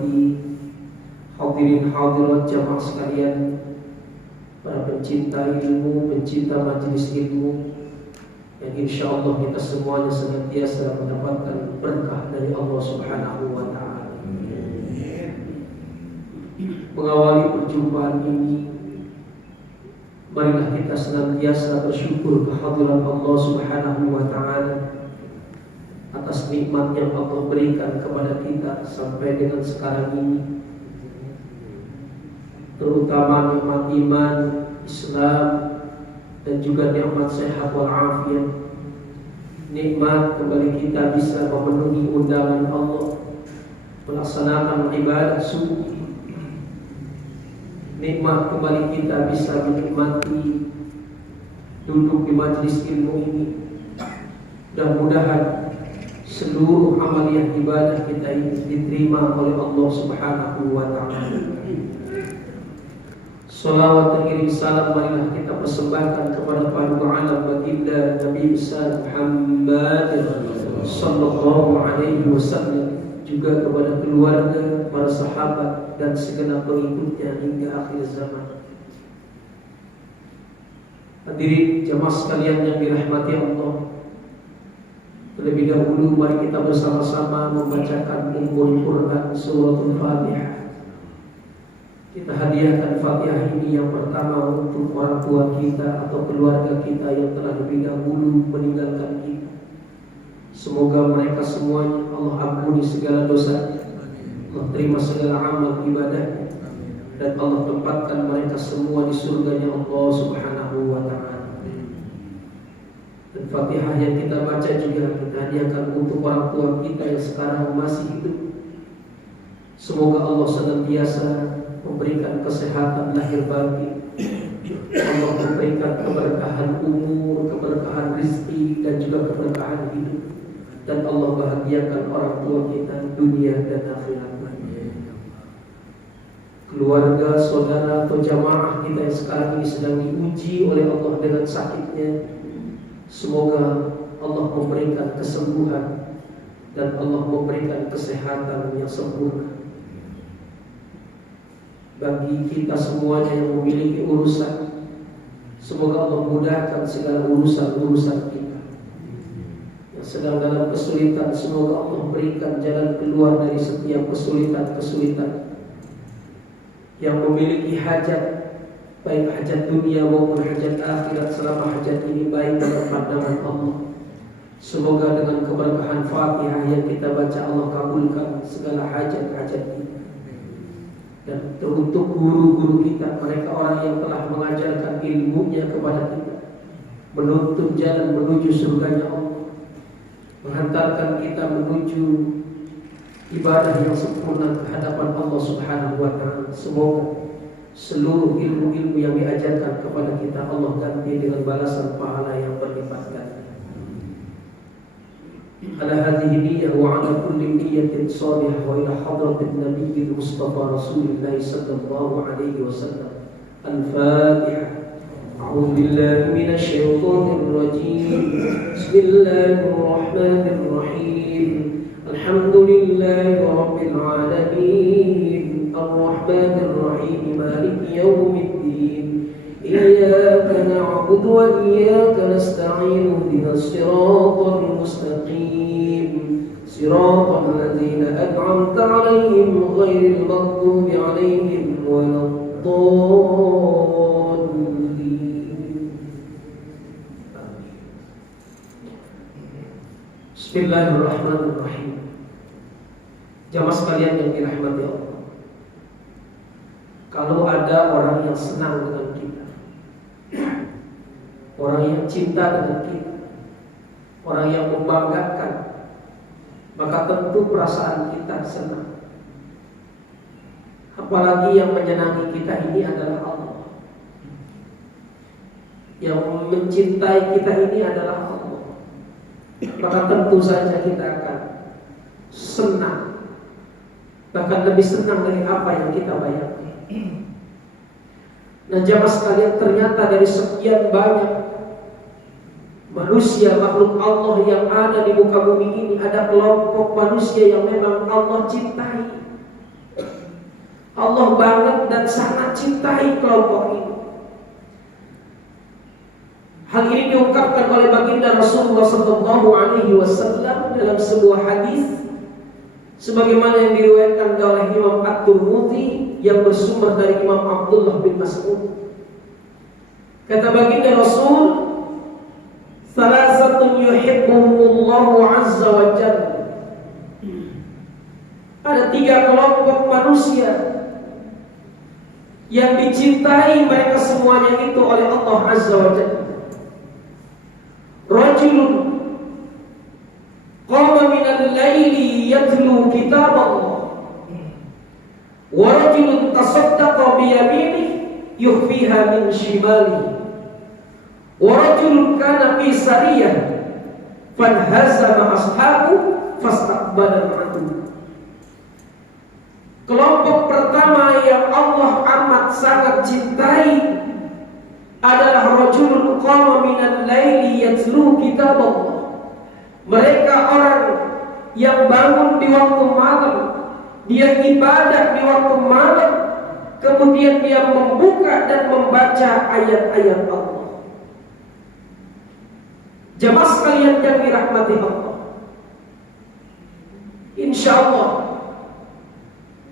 hormati hadirin hadirat jamaah sekalian, para pencinta ilmu, pencinta majelis ilmu, yang insya Allah kita semuanya senantiasa mendapatkan berkah dari Allah Subhanahu wa Ta'ala. Mengawali perjumpaan ini, marilah kita senantiasa bersyukur kehadiran Allah Subhanahu wa Ta'ala atas nikmat yang Allah berikan kepada kita sampai dengan sekarang ini, terutama nikmat iman, Islam, dan juga nikmat sehat walafiat. Nikmat kembali kita bisa memenuhi undangan Allah, melaksanakan ibadah subuh. Nikmat kembali kita bisa menikmati duduk di majelis ilmu ini. Mudah-mudahan seluruh amaliyah ibadah kita ini diterima oleh Allah Subhanahu wa Ta'ala. Salawat dan kirim salam marilah kita persembahkan kepada paduka alam baginda Nabi besar Muhammad sallallahu alaihi wasallam, juga kepada keluarga, para sahabat dan segenap pengikutnya hingga akhir zaman. Hadirin jamaah sekalian yang dirahmati Allah, terlebih dahulu mari kita bersama-sama membacakan Ummul Quran suratul Fatihah. Kita hadiahkan Fatihah ini yang pertama untuk orang tua kita atau keluarga kita yang telah lebih dahulu meninggalkan kita. Semoga mereka semuanya Allah ampuni segala dosa, Allah terima segala amal ibadah, dan Allah tempatkan mereka semua di surganya Allah Subhanahu wa Ta'ala. Dan Fatihah yang kita baca juga kita hadiahkan untuk orang tua kita yang sekarang masih hidup. Semoga Allah senantiasa memberikan kesehatan lahir batin, Allah memberikan keberkahan umur, keberkahan rezeki, dan juga keberkahan hidup, dan Allah bahagiakan orang tua kita dunia dan akhirat. Keluarga, saudara atau jamaah kita yang sekarang ini sedang diuji oleh Allah dengan sakitnya, semoga Allah memberikan kesembuhan dan Allah memberikan kesehatan yang sempurna. Bagi kita semuanya yang memiliki urusan, semoga Allah mudahkan segala urusan-urusan kita. Yang sedang dalam kesulitan, semoga Allah berikan jalan keluar dari setiap kesulitan-kesulitan. Yang memiliki hajat, baik hajat dunia maupun hajat akhirat, selama hajat ini baik dalam pandangan Allah, semoga dengan keberkahan Fatihah yang kita baca Allah kabulkan segala hajat-hajat kita. Dan teruntuk guru-guru kita, mereka orang yang telah mengajarkan ilmunya kepada kita, menuntut jalan menuju surganya Allah, menghantarkan kita menuju ibadah yang sempurna ke hadapan Allah Subhanahu wa Ta'ala. Semoga seluruh ilmu-ilmu yang diajarkan kepada kita Allah ganti dengan balasan pahala yang berlipat ganda. Ala hadhihi niyyah wa ala kulli niyyatin salihah wa ila hadratin nabiyil mustafa Rasulillah sallallahu alaihi wasallam. Al-Fatihah. A'udzu billahi minasy syaithanir rajim. Bismillahirrahmanirrahim. Alhamdulillahi rabbil alamin. Ar-Rahmanir Rahim. Maliki yaumiddin. Iyyaka na'budu wa iyyaka nasta'in. Ihdinas siratal mustaqim. Siratal ladzina an'amta 'alaihim ghairil maghdubi 'alaihim waladdallin. Bismillahirrahmanirrahim. Jamaah sekalian yang dirahmati Allah, kalau ada orang yang senang dengan kita, orang yang cinta dengan kita, orang yang membanggakan, maka tentu perasaan kita senang. Apalagi yang menyenangi kita ini adalah Allah. Yang mencintai kita ini adalah Allah. Maka tentu saja kita akan senang, bahkan lebih senang dari apa yang kita bayangkan. Nah jamaah sekalian, ternyata dari sekian banyak manusia, makhluk Allah yang ada di muka bumi ini, ada kelompok manusia yang memang Allah cintai. Allah banget dan sangat cintai kelompok ini. Hal ini diungkapkan oleh baginda Rasulullah SAW dalam sebuah hadis, sebagaimana yang diriwayatkan oleh Imam At-Tirmidzi yang bersumber dari Imam Abdullah bin Mas'ud. Kata baginda Rasul, "Salasatun yuhibbuhumullahu azza wa jalla." Ada 3 kelompok manusia yang dicintai mereka semuanya itu oleh Allah azza wa jalla. Rajulun qama minal laili yatlu kitab Allah, wa rajulun tasaddaqa bi yaminihi yukhfiha min shimalihi, wa rajulun kana fi sariyah fanhazama ashabu fastaqbala ma'ahu. Kelompok pertama yang Allah amat sangat cintai adalah rajulun qama minal laili yatlu kitab Allah. Mereka orang yang bangun di waktu malam, dia ibadah di waktu malam, kemudian dia membuka dan membaca ayat-ayat Allah. Jemaah sekalian yang dirahmati Allah, insyaallah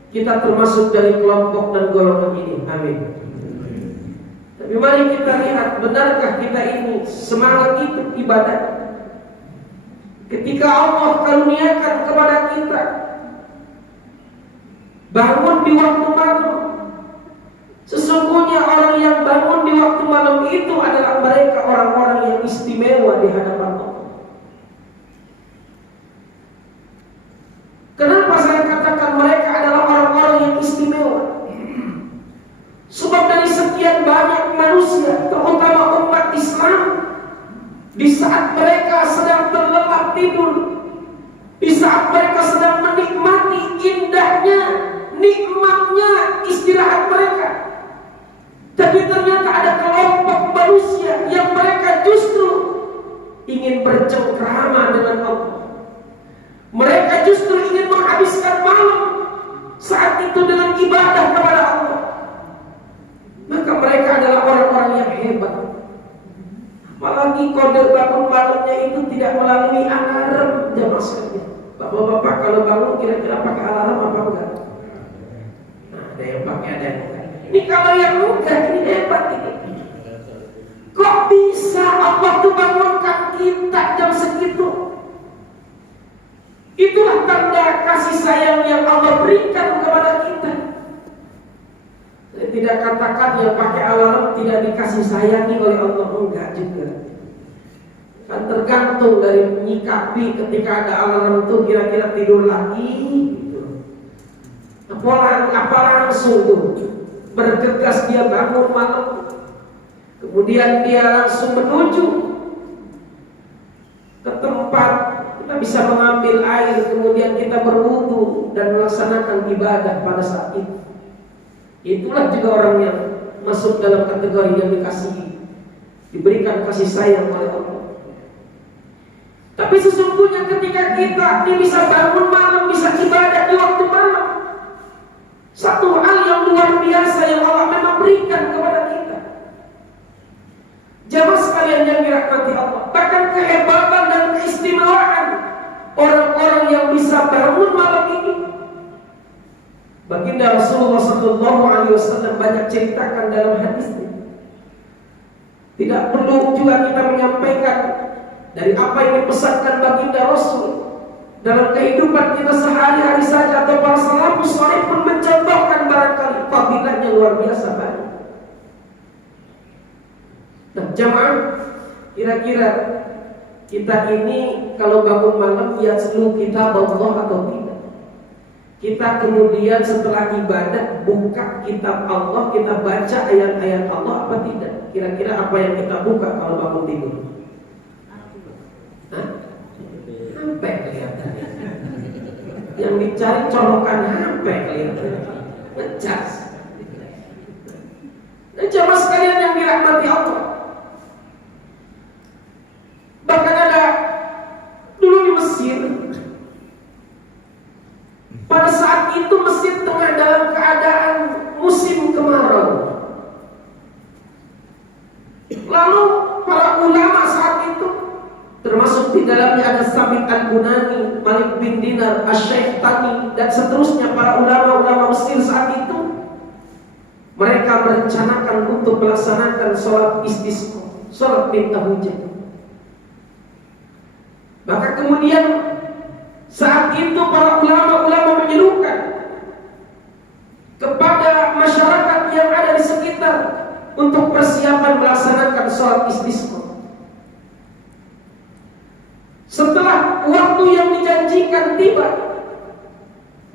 kita termasuk dari kelompok dan golongan ini. Amin. Tapi mari kita lihat, benarkah kita ini semangat itu ibadah? Ketika Allah karuniakan kepada kita bangun di waktu malam, sesungguhnya orang yang bangun di waktu malam itu adalah mereka orang-orang yang istimewa di hadapan Allah. Kenapa saya katakan mereka adalah orang-orang yang istimewa? Sebab dari sekian banyak manusia, terutama umat Islam, di saat mereka sedang terlelap tidur, di saat mereka sedang menikmati indahnya, nikmatnya istirahat mereka, tapi ternyata ada kelompok manusia yang mereka justru ingin bercengkrama dengan Allah. Mereka justru ingin menghabiskan malam saat itu dengan ibadah kepada Allah. Maka mereka adalah orang-orang yang hebat. Apalagi kode bangun malamnya itu tidak melalui alarm, jamaah sekalian. Bapak-bapak kalau bangun kira-kira pakai alarm apa enggak? Nah, ada yang pakai, ada yang enggak. Ini kalau yang enggak, ini hebat ini. Kok bisa Allah tuh bangunkan kita jam segitu? Itulah tanda kasih sayang yang Allah berikan kepada kita. Saya tidak katakan yang pakai alarm tidak dikasih sayangi oleh Allah, enggak juga. Kan tergantung dari menyikapi ketika ada alarm itu, kira-kira tidur lagi gitu. Apa langsung tuh bergegas dia bangun malam, kemudian dia langsung menuju ke tempat kita bisa mengambil air, kemudian kita berwudu dan melaksanakan ibadah pada saat itu. Itulah juga orang yang masuk dalam kategori yang dikasihi, diberikan kasih sayang oleh Allah. Tapi sesungguhnya ketika kita ini bisa bangun malam, bisa ibadah di waktu malam, satu hal yang luar biasa yang Allah memang berikan kepada kita. Jamaah sekalian yang dirahmati Allah, bahkan kehebatan dan keistimewaan orang-orang yang bisa bangun malam ini, baginda Rasulullah SAW banyak ceritakan dalam hadisnya. Tidak perlu juga kita menyampaikan dari apa yang dipesankan baginda Rasul dalam kehidupan kita sehari-hari saja, atau para salafus saleh pun mencontohkan barangkali fadilahnya luar biasa banyak. Nah, jamaah, kira-kira kita ini kalau bangun malam yatlu kitab Allah atau tidak? Kita kemudian setelah ibadah buka kitab Allah, kita baca ayat-ayat Allah apa tidak? Kira-kira apa yang kita buka kalau bangun tidur? Sampai kelihatan. Yang dicari colokan sampai kelihatan. Ngecas. Dan jamaah sekalian yang dirahmati Allah, bahkan ada dulu di Mesir, pada saat itu Mesir tengah dalam keadaan kali ada Sabit Al-Bunani, Malik bin Dinar, Asy-Syaikh Tani, dan seterusnya para ulama-ulama Mesir saat itu. Mereka merencanakan untuk melaksanakan sholat istisqa, sholat minta hujan. Maka kemudian saat itu para ulama-ulama menyerukan kepada masyarakat yang ada di sekitar untuk persiapan melaksanakan sholat istisqa. Setelah waktu yang dijanjikan tiba,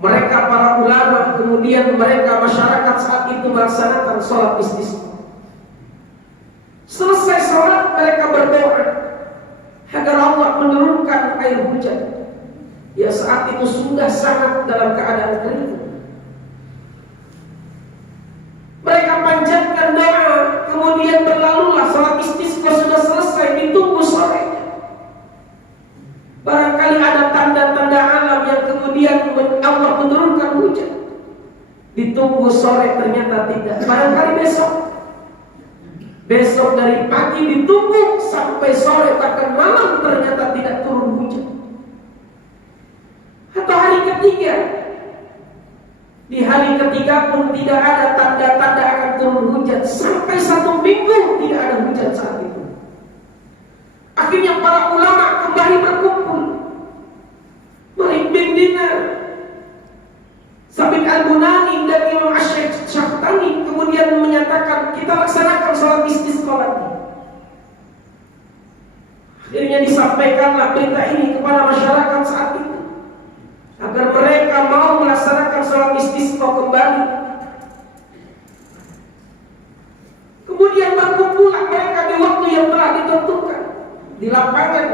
mereka para ulama, kemudian mereka masyarakat saat itu melaksanakan sholat istisqa. Selesai sholat, mereka berdoa agar Allah menurunkan air hujan. Ya, saat itu sudah sangat dalam keadaan kering. Mereka panjatkan doa, kemudian berlalulah sholat istisqa sudah selesai, ditunggu sorenya. Barangkali ada tanda-tanda alam yang kemudian Allah menurunkan hujan. Ditunggu sore, ternyata tidak. Barangkali besok dari pagi ditunggu sampai sore, bahkan malam, ternyata tidak turun hujan. Atau hari ketiga, di hari ketiga pun tidak ada tanda-tanda akan turun hujan. Sampai 1 minggu tidak ada hujan saat itu. Akhirnya para ulama kembali berkumpul. Malik bin Dinar, Sabit Al-Bunani, dan Imam Asy-Syaikh Tani kemudian menyatakan, kita laksanakan sholat istisqa lagi. Akhirnya disampaikanlah berita ini kepada masyarakat saat itu, agar mereka mau melaksanakan sholat istisqa kembali. Kemudian berkumpullah mereka di waktu yang telah ditentukan di lapangan.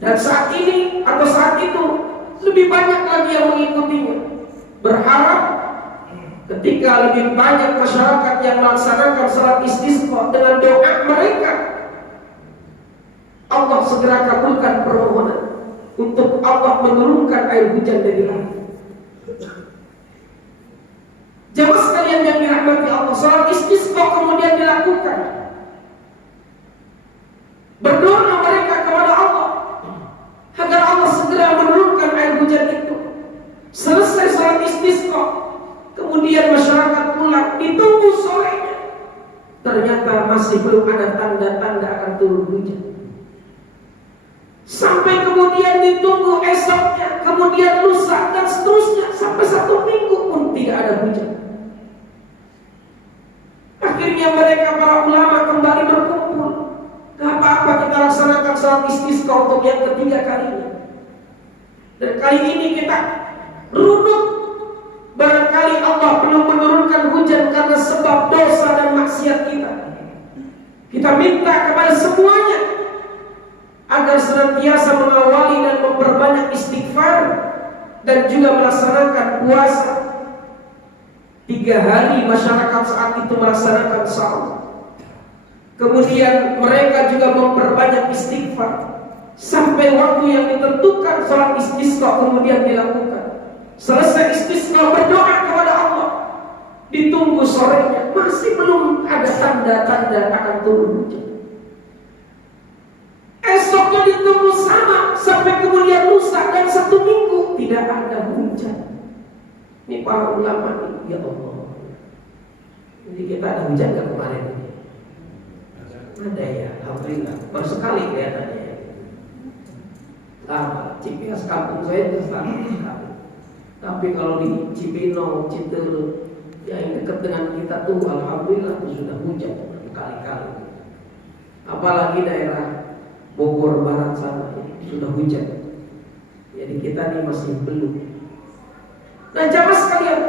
Dan saat ini atau saat itu lebih banyak lagi yang mengikutinya. Berharap ketika lebih banyak masyarakat yang melaksanakan sholat istisqa dengan doa mereka, Allah segera kabulkan permohonan untuk Allah menurunkan air hujan dari langit. Jemaah sekalian yang dirahmati Allah, sholat istisqa kemudian dilakukan. Berdoa mereka kepada Allah agar Allah segera menurunkan air hujan itu. Selesai sholat istisqa, kemudian masyarakat pulang, ditunggu sorenya. Ternyata masih belum ada tanda-tanda akan turun hujan. Sampai kemudian ditunggu esoknya, kemudian lusa, dan seterusnya, sampai 1 minggu pun tidak ada hujan. Akhirnya mereka para ulama kembali berkumpul. Gak apa-apa, kita laksanakan sholat istisqa untuk yang ketiga kalinya. Dan kali ini kita runut. Barangkali Allah belum menurunkan hujan karena sebab dosa dan maksiat kita. Kita minta kepada semuanya agar senantiasa mengawali dan memperbanyak istighfar, dan juga melaksanakan puasa. 3 hari masyarakat saat itu melaksanakan saum. Kemudian mereka juga memperbanyak istighfar sampai waktu yang ditentukan sholat istisqa kemudian dilakukan. Selesai istisqa, berdoa kepada Allah, ditunggu sorenya, masih belum ada tanda-tanda akan turun hujan. Esoknya ditunggu sama sampai kemudian lusa, dan 1 minggu tidak ada hujan. Ini para ulama ini, ya Allah. Jadi kita ada hujan gak kemarin ini? Ada ya, alhamdulillah. Baru sekali kelihatannya. Cipias kampung saya itu sekali. Tapi kalau di Cibinong, Citeureup, yang dekat dengan kita tuh, alhamdulillah tuh sudah hujan berkali-kali. Apalagi daerah Bogor Barat sana sudah hujan. Jadi kita ini masih belum. Nah, jamaah sekalian,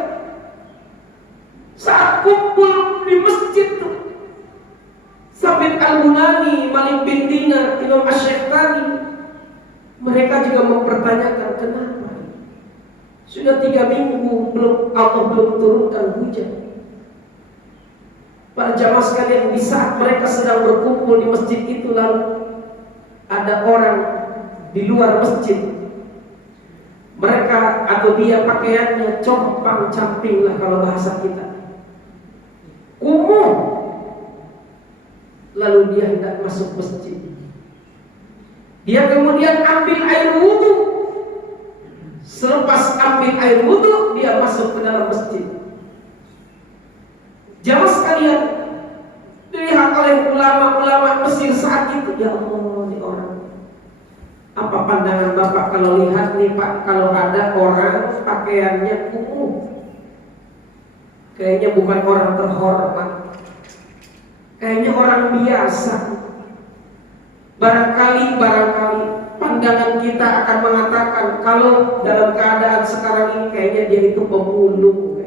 saat kumpul di masjid tuh, Sabit Al-Bunani, Malik bin Dinar, Imam Asy-Syaikh Tani, mereka juga mempertanyakan kenapa sudah 3 minggu Allah belum turunkan hujan. Para jamaah sekalian, di saat mereka sedang berkumpul di masjid itu, lalu ada orang di luar masjid. Mereka atau dia pakaiannya compang camping lah kalau bahasa kita, kumuh. Lalu dia hendak masuk masjid. Dia kemudian ambil air wudhu. Selepas ambil air wudhu, dia masuk ke dalam masjid. Jamaah sekalian, dilihat oleh ulama-ulama Mesir saat itu, ya Allah, ini orang. Apa pandangan Bapak kalau lihat nih Pak, kalau ada orang pakaiannya kumuh, kayaknya bukan orang terhormat, kayaknya orang biasa. Barangkali pandangan kita akan mengatakan kalau dalam keadaan sekarang ini kayaknya dia itu pemulung,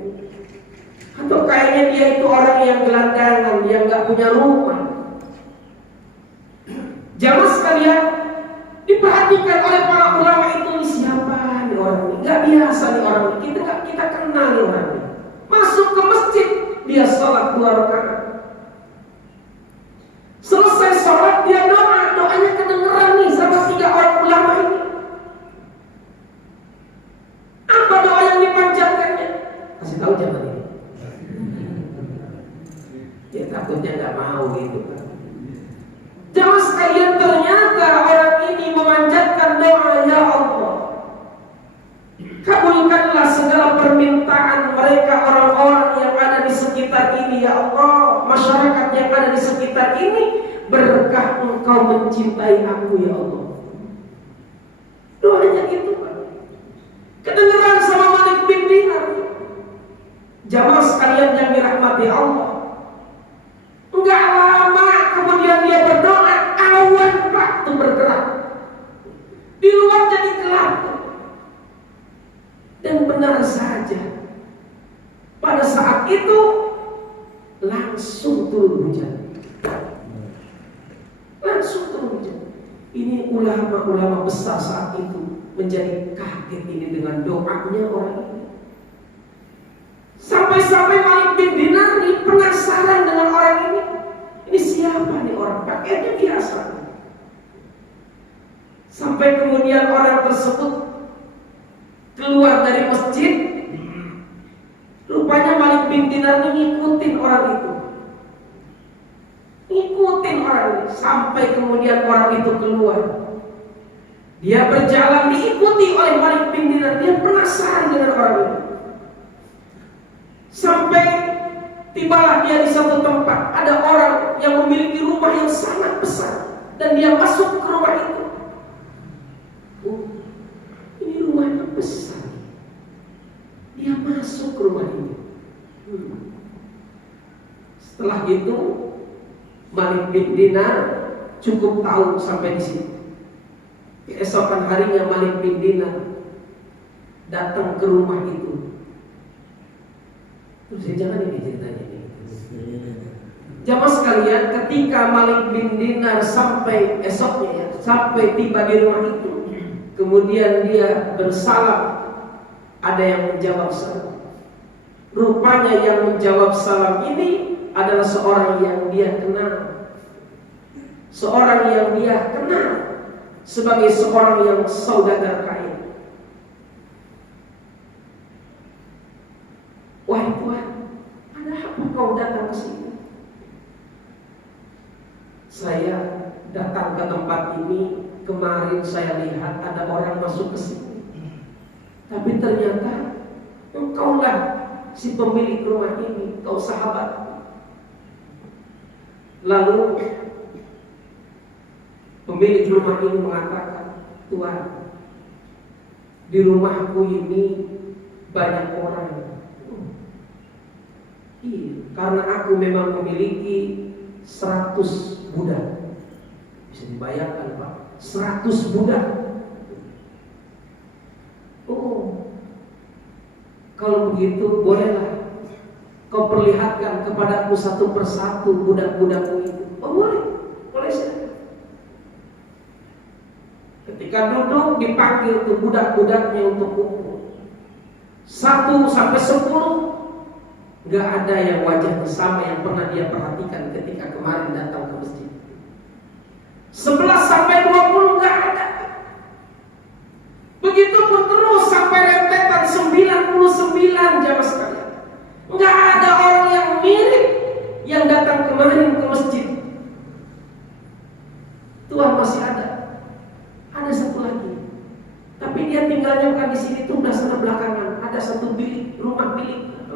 atau kayaknya dia itu orang yang gelandangan, yang gak punya rumah. Jamaah sekalian, diperhatikan oleh para ulama itu, siapa nih orang ini? Gak biasa nih orang ini, kita kenal nih orang ini. Masuk ke masjid, dia sholat 2 rakaat. Selesai sholat, dia doanya kedengeran nih sama 3 orang ulama ini. Apa doa yang dipanjatkannya? Kasih tahu jangan ini. Ya takutnya gak mau gitu kan. Jamaah sekalian, ternyata orang ini memanjatkan doa, ya Allah, kabulkanlah segala permintaan mereka, orang-orang yang ada di sekitar ini, ya Allah, masyarakat yang ada di sekitar ini, berkah Engkau mencintai aku, ya Allah. Doanya gitu kan. Kedengeran sama Malik bin Dinar. Jamaah sekalian yang dirahmati Allah, enggak lama kemudian dia berdoa, awan Pak itu bergerak. Di luar jadi gelap. Dan benar saja, pada saat itu langsung turun hujan. Langsung turun hujan. Ini ulama-ulama besar saat itu menjadi kaget ini dengan doanya orang ini. Sampai-sampai Malik bin Dinar ini penasaran dengan orang ini. Ini siapa nih orang? Pakaiannya biasa. Sampai kemudian orang tersebut keluar dari masjid. Rupanya Malik bin Dinar ini ngikutin orang itu. Ngikutin orang ini sampai kemudian orang itu keluar. Dia berjalan diikuti oleh Malik bin Dinar. Dia penasaran dengan orang itu. Sampai tibalah dia di satu tempat. Ada orang yang memiliki rumah yang sangat besar, dan dia masuk ke rumah itu. Oh, ini rumahnya besar. Dia masuk ke rumah ini. Setelah itu Malik bin Dinar cukup tahu sampai di sini. Keesokan harinya Malik bin Dinar datang ke rumah itu. Terus jangan ini ceritanya ini. Jamaah sekalian, ketika Malik bin Dinar sampai esoknya ya, sampai tiba di rumah itu, kemudian dia bersalam. Ada yang menjawab salam. Rupanya yang menjawab salam ini adalah seorang yang dia kenal. Seorang yang dia kenal sebagai seorang yang saudagar kaya. Wahai Tuhan, ada apa kau datang ke sini? Saya datang ke tempat ini, kemarin saya lihat ada orang masuk ke sini. Tapi ternyata engkaulah si pemilik rumah ini, kau sahabat. Lalu pemilik rumah ini mengatakan, Tuhan, di rumahku ini banyak orang. Iya, karena aku memang memiliki 100 budak. Bisa dibayangkan Pak, 100 budak. Oh, kalau begitu bolehlah kau perlihatkan kepadaku satu persatu budak-budakmu itu. Oh boleh saja. Ketika duduk dipanggil tuh budak-budaknya untuk kumpul 1 sampai 10. Gak ada yang wajahnya sama yang pernah dia perhatikan ketika kemarin datang ke masjid. 11 sampai 20 gak ada. Begitu pun terus sampai rentetan 99 jamaah sekalian. Gak ada orang yang mirip yang datang kemarin ke masjid. Tuhan masih ada.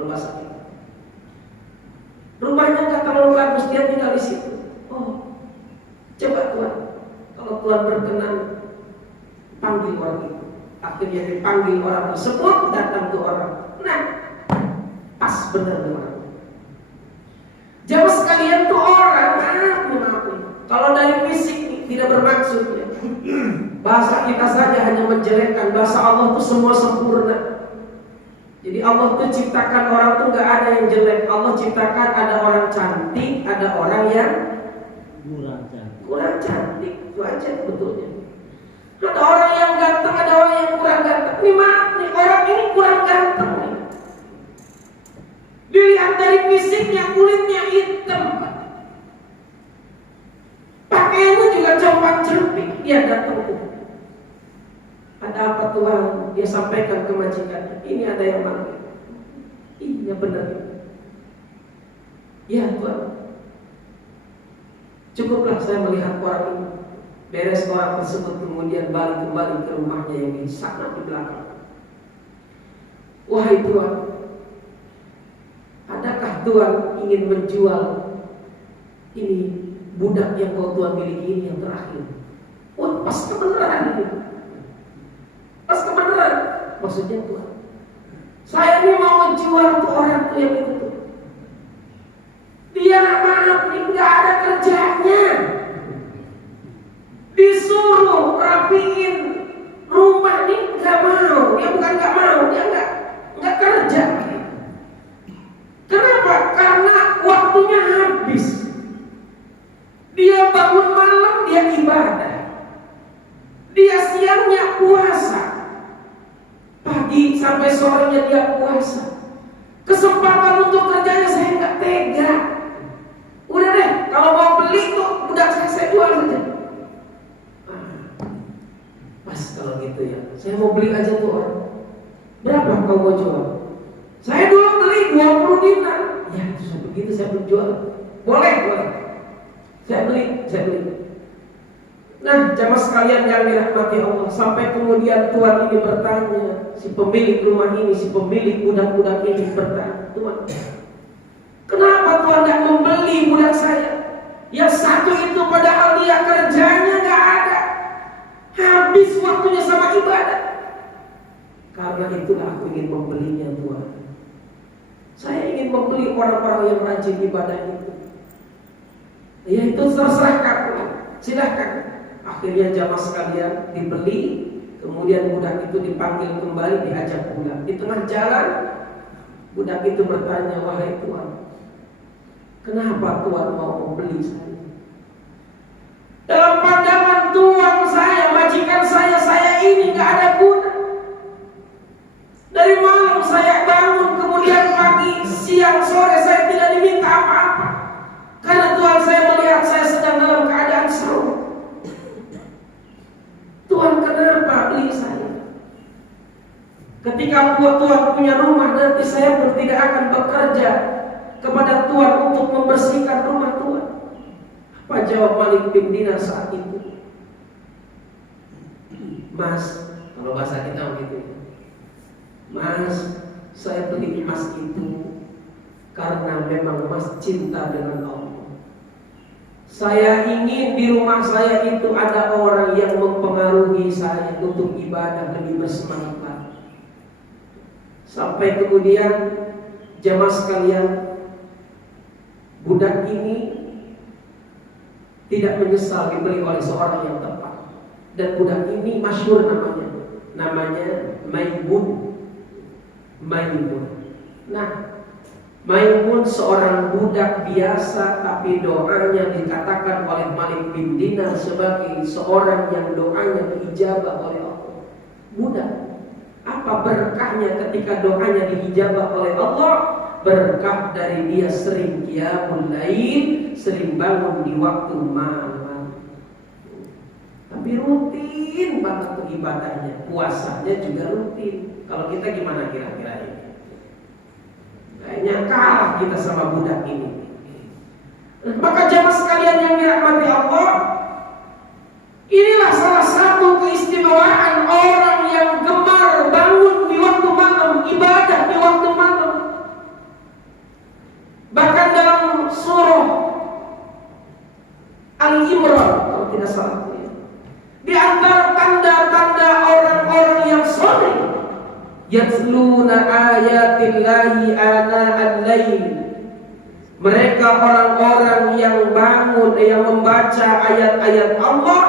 bahasa kita. Rumahnya nggak terlalu bagus, dia tinggal di situ. Oh, coba Tuhan, kalau Tuhan berkenan, panggil orang itu. Akhirnya dipanggil orang tersebut, datang tuh orang. Nah, pas benar tuh orang. Jamaah sekalian tuh orang, maaf. Kalau dari fisik tidak bermaksud ya. Bahasa kita saja hanya menjelekkan. Bahasa Allah tuh semua sempurna. Jadi Allah tuh ciptakan orang tuh gak ada yang jelek. Allah ciptakan ada orang cantik, ada orang yang kurang cantik. Itu aja betulnya. Ada orang yang ganteng, ada orang yang kurang ganteng. Ini maaf nih, orang ini kurang ganteng nih. Dilihat dari fisiknya, kulitnya hitam, pakaiannya juga compang-camping. Dia datang tuh. Ada apa Tuhan? Dia sampaikan ke majikannya. Ini ada yang manggil. Iya benar. Ya Tuhan, cukuplah saya melihat orang ini. Beres orang tersebut kemudian balik kembali ke rumahnya yang di sana di belakang. Wahai Tuhan, adakah Tuhan ingin menjual ini budak yang kau Tuhan miliki ini yang terakhir? Wah, pas kebenaran ini. Pas kebenaran. Maksudnya Tuhan, saya ini mau menjual tuh orang tuh yang itu tuh. Dia maaf nih, gak ada kerjanya. Disuruh rapiin rumah nih gak mau. Dia bukan gak mau, dia gak kerja. Kenapa? Karena waktunya habis. Dia bangun malam, dia ibadah. Dia siangnya puasa. Pagi sampai sorenya dia puasa. Kesempatan untuk kerjanya saya gak tega. Udah deh, kalau mau beli tuh budak saya jual saja. Pas kalau gitu ya, saya mau beli aja tuh orang. Berapa kau mau jual? Saya dulu beli 20 dinar. Ya susah begitu saya berjual. Boleh. Saya beli. Nah, jamaah sekalian yang dirahmati Allah, sampai kemudian Tuhan ini bertanya, si pemilik rumah ini, si pemilik budak-budak ini bertanya, Tuhan, kenapa Tuhan tidak membeli budak saya? Yang satu itu padahal dia kerjanya gak ada, habis waktunya sama ibadah. Karena itulah aku ingin membelinya Tuhan. Saya ingin membeli orang-orang yang rajin ibadah itu. Ya itu terserah kamu, silahkan. Akhirnya jamaah sekalian dibeli, kemudian budak itu dipanggil kembali, diajak pulang. Di tengah jalan, budak itu bertanya, wahai Tuhan, kenapa Tuhan mau membeli saya? Dalam pandangan Tuhan saya, majikan saya ini gak ada guna. Dari malam saya bangun, kemudian pagi, siang, sore saya tidak diminta apa-apa. Karena Tuhan saya melihat saya sedang dalam keadaan saum. Tuhan kenapa beli saya? Ketika Tuhan punya rumah, nanti saya pun tidak akan bekerja kepada Tuhan untuk membersihkan rumah Tuhan. Apa jawab Malik bin Dinar saat itu? Mas, kalau bahasa kita begitu, Mas, saya beli emas itu karena memang Mas cinta dengan Allah. Saya ingin di rumah saya itu ada orang yang mempengaruhi saya untuk ibadah lebih bersemangat. Sampai kemudian jamaah sekalian, budak ini tidak menyesal dibeli oleh seorang yang tepat. Dan budak ini masyhur namanya Maimun. Nah, Maimun seorang budak biasa, tapi doanya dikatakan oleh Malik bin Dinar sebagai seorang yang doanya diijabah oleh Allah. Budak, apa berkahnya ketika doanya diijabah oleh Allah? Berkah dari dia sering qiyamul lail, sering bangun di waktu malam. Tapi rutin banget tuh ibadahnya, puasanya juga rutin. Kalau kita gimana kira-kira ini? Kayaknya kalah kita sama budak ini. Maka jamaah sekalian yang dirahmati Allah, inilah salah satu keistimewaan orang yang gemar bangun di waktu malam, ibadah di waktu malam. yatluna ayatillahi ana'al lail. Mereka orang-orang yang bangun, yang membaca ayat-ayat Allah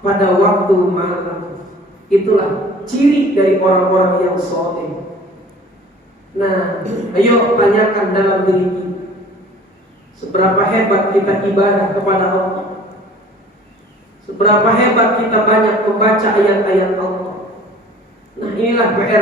pada waktu malam. Itulah ciri dari orang-orang yang saleh. Nah, ayo tanyakan dalam diri kita, seberapa hebat kita ibadah kepada Allah, seberapa hebat kita banyak membaca ayat-ayat Allah. Nah, inilah PR